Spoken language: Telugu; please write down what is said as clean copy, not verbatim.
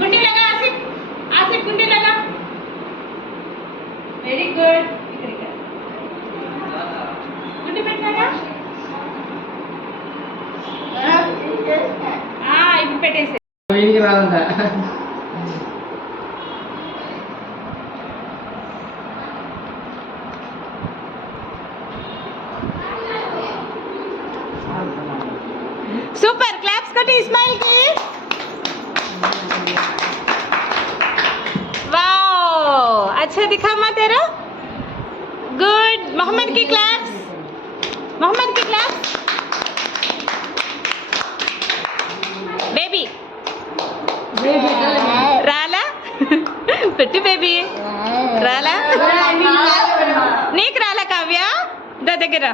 गुंडी लगा आसिफ, आसिफ गुंडी लगा। Very good. गुंडी పెట్టాగా ఇప్పుడు పెట్టేసి వీడికి రాదంట. सुपर क्लैप्स कटी इस्माइल की। वाओ अच्छा दिखा माँ तेरा। गुड। मोहम्मद की क्लैप्स, मोहम्मद की क्लैप्स। बेबी राला पेट्टी बेबी राला नीक राला काव्या दा దగ్గర